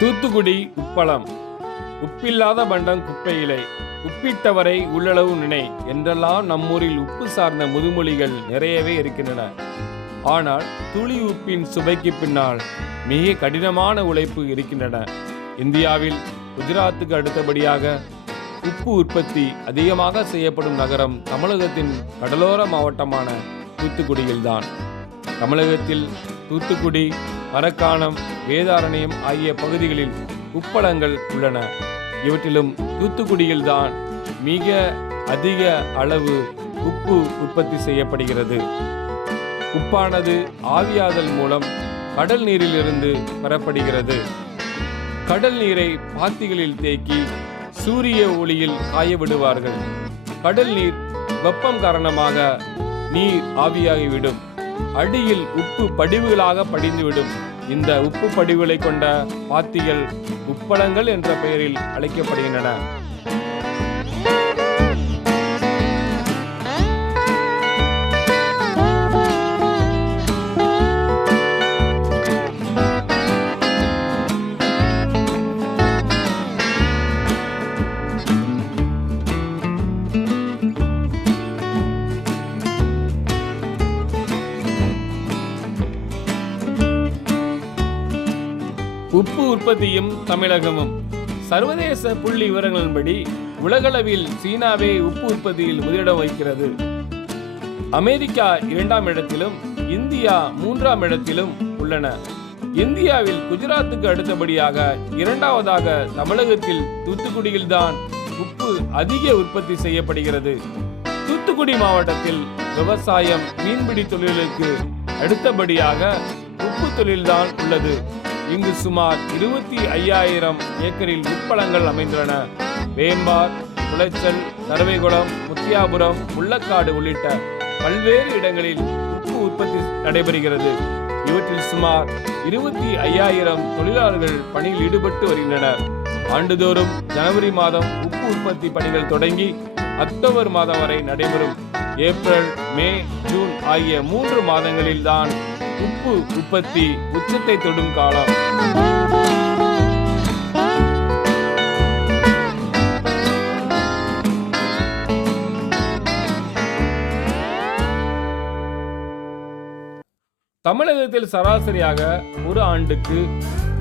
தூத்துக்குடி உப்பளம். உப்பில்லாத பண்டம் குப்பையிலை, உப்பிட்டவரை உள்ளளவு நினை என்றெல்லாம் நம்மூரில் உப்பு சார்ந்த முதுமொழிகள் நிறையவே இருக்கின்றன. ஆனால் துளி உப்பின் சுவைக்கு பின்னால் மிக கடினமான உழைப்பு இருக்கின்றன. இந்தியாவில் குஜராத்துக்கு அடுத்தபடியாக உப்பு உற்பத்தி அதிகமாக செய்யப்படும் நகரம் தமிழகத்தின் கடலோர மாவட்டமான தூத்துக்குடியில்தான். தமிழகத்தில் தூத்துக்குடி, மரக்காணம், வேதாரண்யம் ஆகிய பகுதிகளில் உப்பளங்கள் உள்ளன. இவற்றிலும் தூத்துக்குடியில்தான் மிக அதிக அளவு உப்பு உற்பத்தி செய்யப்படுகிறது. உப்பானது ஆவியாதல் மூலம் கடல் நீரிலிருந்து பெறப்படுகிறது. கடல் நீரை பாத்திகளில் தேக்கி சூரிய ஒளியில் காய விடுவார்கள். கடல் நீர் வெப்பம் காரணமாக நீர் ஆவியாகிவிடும். அடியில் உப்பு படிவுகளாக படிந்துவிடும். இந்த உப்பு படிவுகளை கொண்ட பாத்திகள் உப்பளங்கள் என்ற பெயரில் அழைக்கப்படுகின்றன. உப்பு உற்பத்தியும் தமிழகமும். சர்வதேச புள்ளி விவரங்களின்படி உலகளவில் சீனாவே உப்பு உற்பத்தியில் முதலிடம் வகிக்கிறது. அமெரிக்கா 2ஆம் இடத்திலும் இந்தியா 3ஆம் இடத்திலும் உள்ளன. இந்தியாவில் குஜராத்துக்கு அடுத்தபடியாக 2ஆவதாக தமிழகத்தில் தூத்துக்குடியில்தான் உப்பு அதிக உற்பத்தி செய்யப்படுகிறது. தூத்துக்குடி மாவட்டத்தில் விவசாயம், மீன்பிடி தொழிலுக்கு அடுத்தபடியாக உப்பு தொழில்தான் உள்ளது. இங்கு சுமார் 25,000 ஏக்கரில் உப்பளங்கள் அமைந்துள்ளன. வேம்பார், குளச்சல், தரவைகுளம், முத்தியாபுரம், முள்ளக்காடு உள்ளிட்ட பல்வேறு இடங்களில் உப்பு உற்பத்தி நடைபெறுகிறது. இவற்றில் சுமார் 25,000 தொழிலாளர்கள் பணியில் ஈடுபட்டு வருகின்றனர். ஆண்டுதோறும் ஜனவரி மாதம் உப்பு உற்பத்தி பணிகள் தொடங்கி அக்டோபர் மாதம் வரை நடைபெறும். ஏப்ரல், மே, ஜூன் ஆகிய 3 மாதங்களில் தான் உப்பு உற்பத்தி உச்சத்தை தொடும் காலம். தமிழகத்தில் சராசரியாக ஒரு ஆண்டுக்கு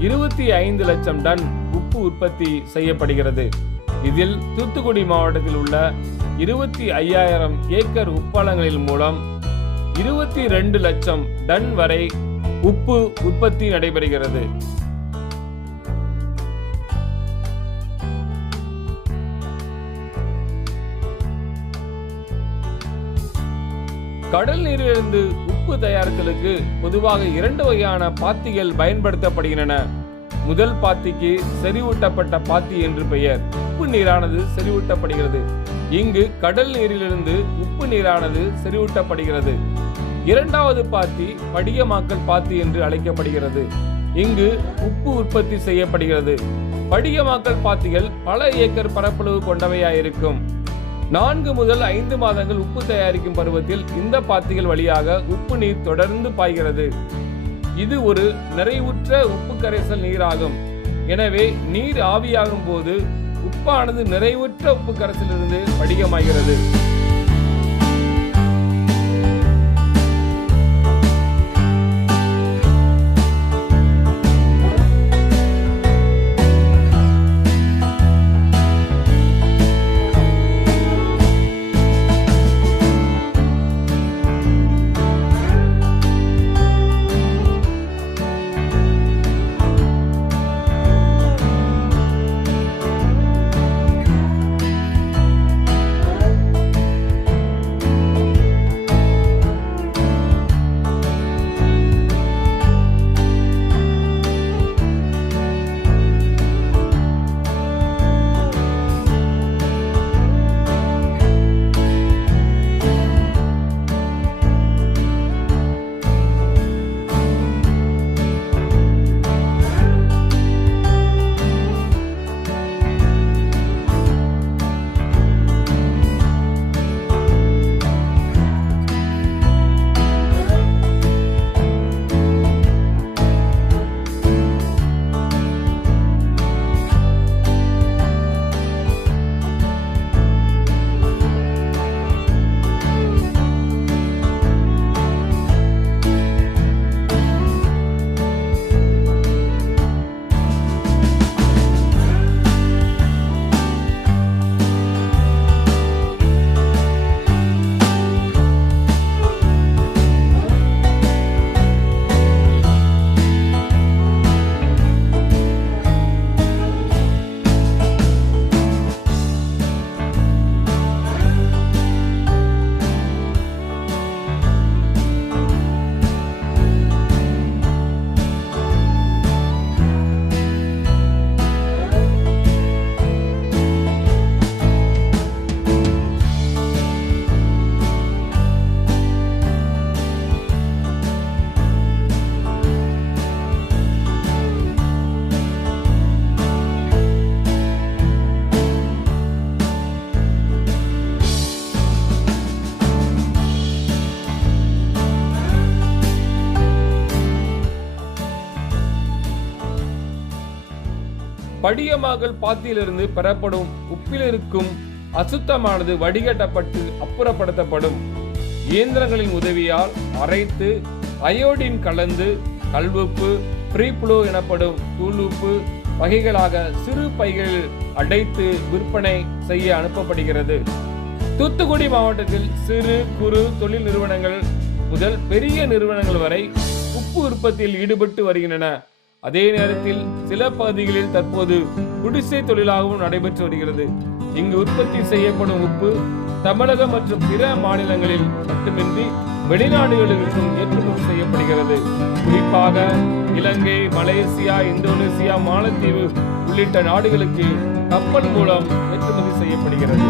25 லட்சம் டன் உப்பு உற்பத்தி செய்யப்படுகிறது. இதில் தூத்துக்குடி மாவட்டத்தில் உள்ள 25,000 ஏக்கர் உப்பளங்களின் மூலம் 22 லட்சம் டன் வரை உப்பு உற்பத்தி நடைபெறுகிறது. கடல் நீரிலிருந்து உப்பு தயாரித்தலுக்கு பொதுவாக 2 வகையான பாத்திகள் பயன்படுத்தப்படுகின்றன. முதல் பாத்திக்கு செறிவூட்டப்பட்ட பாத்தி என்று பெயர். உப்பு நீரானது செறிவூட்டப்படுகிறது. இங்கு கடல் நீரிலிருந்து உப்பு நீரானது செறிவூட்டப்படுகிறது. 2வது பாத்தி படிகமாக்கல் பாத்தி என்று அழைக்கப்படுகிறது. இங்கு உப்பு உற்பத்தி செய்யப்படுகிறது. படிகமாக்கல் பாத்திகள் பல ஏக்கர் பரப்பளவு கொண்டவையாயிருக்கும். 4 முதல் 5 மாதங்கள் உப்பு தயாரிக்கும் பருவத்தில் இந்த பாத்திகள் வழியாக உப்பு நீர் தொடர்ந்து பாய்கிறது. இது ஒரு நிறைவுற்ற உப்பு கரைசல் நீராகும். எனவே நீர் ஆவியாகும் போது உப்பானது நிறைவுற்ற உப்பு கரைசலிலிருந்து படிகமாகிறது. படிகமாக்கல் பாத்தியிலிருந்து பெறப்படும் உப்பில் இருக்கும் அசுத்தமானது வடிகட்டப்பட்டு அப்புறப்படுத்தப்படும். இயந்திரங்களின் உதவியால் அரைத்து அயோடின் கலந்து கல்வுப்பு, பிரீப்ளோ எனப்படும் தூளுப்பு வகைகளாக சிறு பைகளில் அடைத்து விற்பனை செய்ய அனுப்பப்படுகிறது. தூத்துக்குடி மாவட்டத்தில் சிறு குறு தொழில் நிறுவனங்கள் முதல் பெரிய நிறுவனங்கள் வரை உப்பு உற்பத்தியில் ஈடுபட்டு வருகின்றன. அதே நேரத்தில் சில பகுதிகளில் தற்போது குடிசை தொழிலாகவும் நடைபெற்று வருகிறது. இங்கு உற்பத்தி செய்யப்படும் உப்பு தமிழகம் மற்றும் பிற மாநிலங்களில் மட்டுமின்றி வெளிநாடுகளுக்கும் ஏற்றுமதி செய்யப்படுகிறது. குறிப்பாக இலங்கை, மலேசியா, இந்தோனேசியா, மாலத்தீவு உள்ளிட்ட நாடுகளுக்கு கப்பல் மூலம் ஏற்றுமதி செய்யப்படுகிறது.